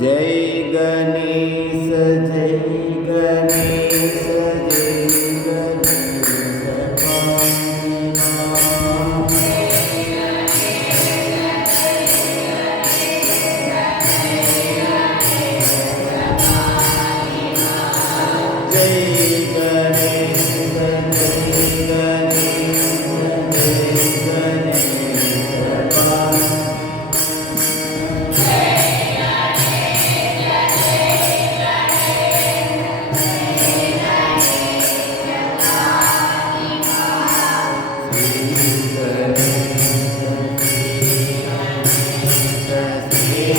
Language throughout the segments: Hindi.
जय गणेश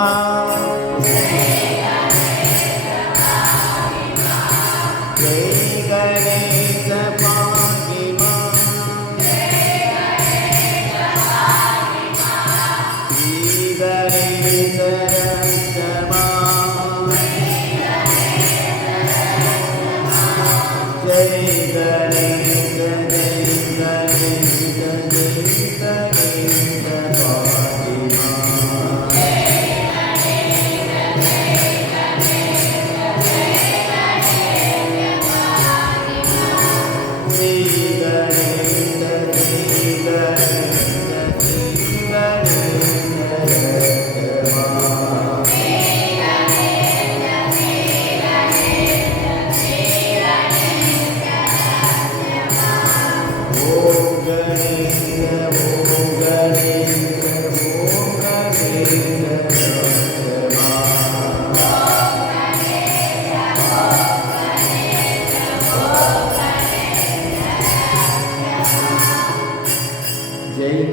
my Amém.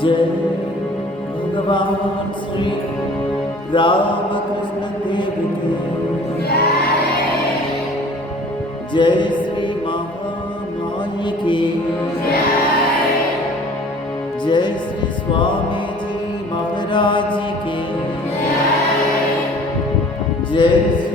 जय। भगवान श्री रामकृष्ण देव की जय श्री महामाई की जय श्री स्वामी जी महाराज जी की जय